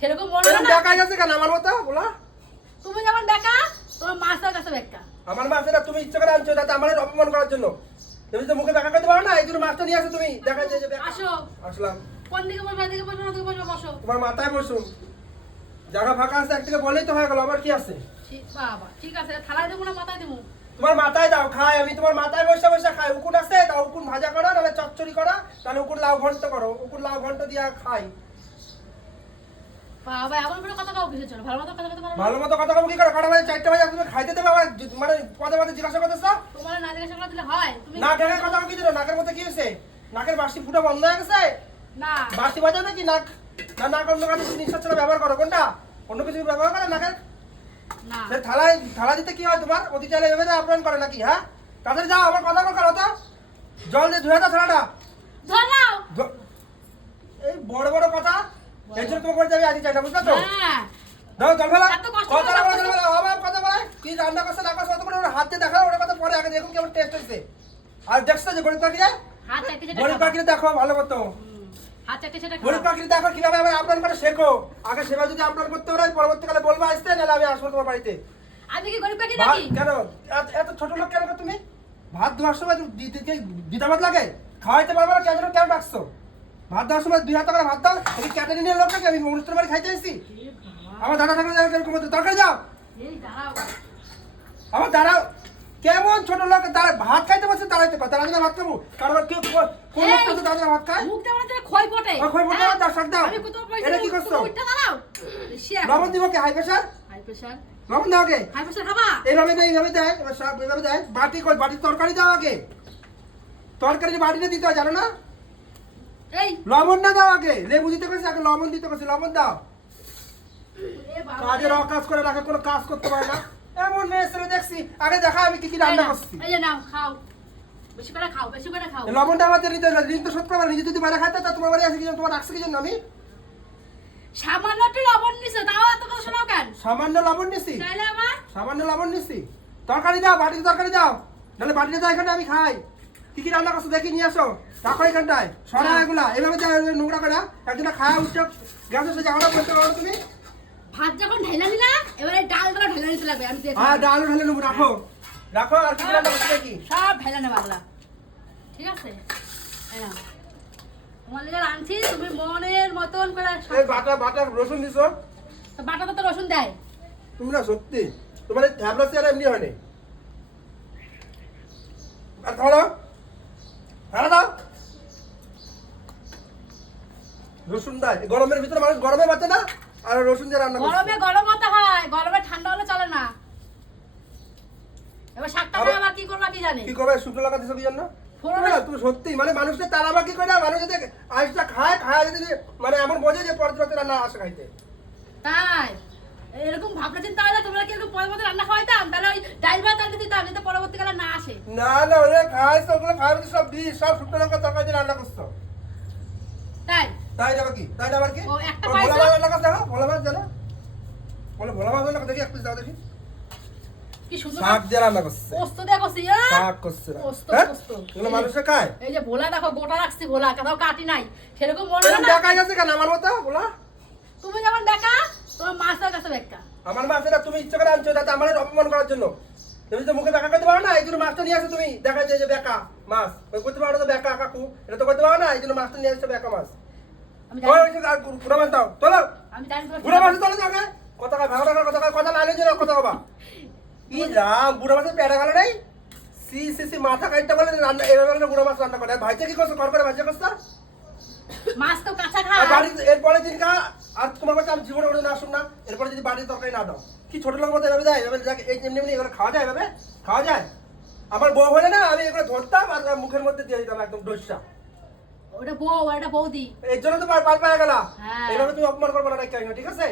সেরকম বলো না। দেখাই আছে কেন? আমার মতো বলা। তুমি যেমন বেকা তোমার মাস্টার কাছে বেকা আমার মাছ তুমি ইচ্ছা করে আনছো যাতে আমার অপমান করার জন্য। তুমি তো মুখে দেখা করতে পারো না এই জন্য মাছটা নিয়ে আসো তুমি। দেখাই যে আসো। আসলাম। কোন দিকে বসবে এদিকে বসবে না দিকে বসবে বসো। তোমার মাথায় বসুন। জায়গা ফাঁকা আছে একদিকে বলেই তো হয়ে গেল আবার কি আছে? ঠিক বাবা ঠিক আছে থালায় দেবো না মাথায় দেবো? তোমার মাথায় দাও খাই আমি তোমার মাথায় বসে বসে খাই। উকুন আছে দাও উকুন ভাজা করো নাহলে চচ্চড়ি করো তাহলে উকুন লাউ ঘন্ট করো। উকুন লাউ ঘন্ট দিয়া খাই। বাবা এমন করে কথা কাউ কিছু চলো ভালো মতো কথা কথা ভালো মতো কথা কম কি করো? কটা বাজে চারটে বাজে তুমি খাইতে দেবে আবার মানে পদে পদে জিজ্ঞাসা করতেছ? তোমার না জিজ্ঞাসা করে হয়। তুমি না ঢেকে কথা কি দিল নাকের মধ্যে কি হয়েছে? নাকের বাসি ফুটা বন্ধ হয়ে গেছে? না। বাসি বাজাও নাকি নাক? না নাক অন্য কাছে নিঃশ্বাস ছাড়া ব্যবহার করো কোনটা? অন্য কিছু ব্যবহার করে নাকের? না। সে থালায় থালা দিতে কি হয় তোমার? অতি চাইলে ভেবে আপ্যায়ন করে নাকি হ্যাঁ? তাড়াতাড়ি যাও আমার কথা করো তো। জল দিয়ে ধুয়ে দাও থালাটা। ধর নাও এই বড় বড় কথা। এই জন্য করে যাবে? আজ চাই না তো? হ্যাঁ। দাও জল ফেলা এত কষ্ট কথা বলে জল ফেলা হবে কথা বলে। কি রান্না করছে না করছে অত করে ওর হাত দেখাও ওটা কথা পরে আগে দেখুন কেমন টেস্ট হয়েছে। আর দেখছ যে গরিব পাখিরে? গরিব খাবা। দেখো ভালো মতো। গরিব। পাখিরে দেখো কীভাবে আমি আপনার করে শেখো। আগে সেবা যদি আপনার করতে পারে পরবর্তীকালে বলব আসতে নাহলে আমি আসব তোমার বাড়িতে। আমি কি গরিব পাখি নাকি? কেন? এত- ছোট লোক কেন তুমি? ভাত দেওয়ার সময় দিতে ভাত লাগে? খাওয়াইতে পারব না কেন কেন ডাকছো? ভাত দেওয়ার সময় দুই হাত করে ভাত দাও। আমি ক্যাটারিংয়ের লোক নাকি? আমি অনুষ্ঠান বাড়ি খাইতে এসেছি। আমার দাদা যাও কেরকম হতো তরকারি যাও আমার দাঁড়াও কেমন ছোট লোক দাঁড়া ভাত খাইতে বসে দাঁড়াইতে পারে। দাঁড়াতে ভাত খাব। কারণ কেউ কো- কোন লোক এই! তো দাঁড়াতে ভাত খায়? মুখ দেওয়ার খই পটে ও, খই পটে, হ্যাঁ? দাও, এটা কি করছ? লবণ দিব কি? হাই হাই প্রেসার লবণ দাও আগে হাই প্রেসার খাবা? এইভাবে দেয় এইভাবে দেয় এবার সব এইভাবে দেয় বাটি কই? বাটি তরকারি দাও আগে। তরকারি বাটিতে দিতে হয় জানো না? লবণ না দাও আগে লেবু দিতে কইছে আগে লবণ দিতে কইছে লবণ দাও। কাজের অকাজ করে রাখে কোনো কাজ করতে পারে না। এমন মেয়ে ছেলে দেখছি আগে দেখা আমি কি কি রান্না করছি। এই যে নাও খাও। বেশি করে খাও বেশি করে খাও। লবণটা আমাদের নিতে হবে ঋণ তো শোধ করবার নিজে যদি বাইরে খাইতে তা তোমার বাড়ি আসে কি তোমার রাখছে কি জন্য আমি? সামান্য একটু লবণ নিছো তাও এত কথা শোনাও কেন? সামান্য লবণ নিছি? চাইলে আমার সামান্য লবণ নিছি? তরকারি দাও বাটিতে তরকারি দাও। নাহলে বাটিতে দাও এখানে আমি খাই। কি কি রান্না করছ দেখি নিয়ে আসো। রাখো এখানটায়। সরা এগুলা। এভাবে নোংরা করে একদিন খায়া উঠছো গ্যাসের সাথে জামাটা বলতে পারো তুমি। ভাত যখন ঢেলা নিলা এবারে ডালটা ঢেলা নিতে লাগবে আমি দেখি হ্যাঁ ডাল ঢেলে নেব রাখো। রাখো আর কি রান্না করছ দেখি। সব ঢেলা নেবা আগলা ঠিক আছে? এই নাও। তোমার লিগে আনছি তুমি মনের মতন করে এই বাটা বাটা রসুন দিছো? বাটাতে তো রসুন দেয়। তুমি না সত্যি তোমার এই থ্যাবলা চেয়ার এমনি হয়নি আর ধরো হ্যাঁ দাও। রসুন দেয় গরমের ভিতরে মানুষ গরমে বাঁচে না আর রসুন দিয়ে রান্না গরমে গরম হতে হয় গরমে ঠান্ডা হলে চলে না। এবার শাকটা আবার- আবার কি করবা কি জানে? কি করবে? শুকনো লঙ্কা দিছো কি জন্য? না, তুমি সত্যি মানে মানুষকে তারাবা কি করে? মানুষ যদি আইসটা খায় খায় যদি মানে এমন বোঝে যে রাতে রান্না আসে খাইতে। তাই? এরকম ভাবনা চিন্তা হলে তোমরা কি এরকম পরে মতো রান্না খাওয়াইতাম? তাহলে ওই ডাইল ভাত আনতে দিতাম যাতে পরবর্তীকালে না আসে। না না ওরা খায় তো ওগুলো খায় সব দিস সব শুকনো লঙ্কা তরকারি দিয়ে রান্না করছ। তাই? তাই যাবে কি? তাই যাবার কি? ও, একটা পাইছো? ভোলা মাছ রান্না করতে ভোলা মাছ জানো? বলে ভোলা মাছ রান্না দেখি এক পিস দাও দেখি। কি সুন্দর শাক দিয়ে রান্না করছে। পোস্ত দিয়ে করছি শাক করছে। পোস্ত, হ্যাঁ? পোস্ত। এগুলো মানুষে খায়? এই যে ভোলা দেখো গোটা রাখছি ভোলা কোথাও কাটি নাই। সেরকম এরকম না। দেখাই যাচ্ছে কেন আমার মতো তুমি যেমন বেকা তোমার মাছের কাছে আমার মাছ তুমি ইচ্ছা করে আনছো যাতে আমার অপমান করার জন্য। তুমি তো মুখে দেখা করতে পারো না এই জন্য মাছটা নিয়ে আসো তুমি। দেখা যায় যে বেকা মাছ। ওই করতে পারো তো বেকা কাকু। এটা তো করতে পারো না এই জন্য মাছটা নিয়ে আসছো বেকা মাছ। আমি ওই জানি ওই যে আর গুড়া মাছ দাও চলো আমি জানি তোমার বুড়া মাছ তোলো যাবে কথা ভালো টাকার কথা কথা লাইলে যে কথা কবা। ই রাম বুড়া মাছের পেটা গেল নাই সি সি সি মাথা কাটতে বলে রান্না এভাবে বুড়া মাছ রান্না করে। আর কি করছ? কর করে ভাইজা করছ? মাছ তো কাঁচা আর বাড়ি এরপরে দিন কা আর তোমার কাছে আমি জীবনে ওটা না আসুন না। এরপরে যদি বাড়ির তরকারি না দাও। কি ছোট লোক মতো এভাবে দেয় এভাবে এই এমনি এমনি এগুলো খাওয়া যায় এভাবে? খাওয়া যায়? আমার বউ হলে না আমি এগুলো ধরতাম আর মুখের মধ্যে দিয়ে দিতাম একদম ডোসা। ওটা বউ ওটা বৌদি। এর জন্য তো পার পার পাওয়া গেল। এভাবে এইভাবে তুমি অপমান করবে না ঠিক আছে?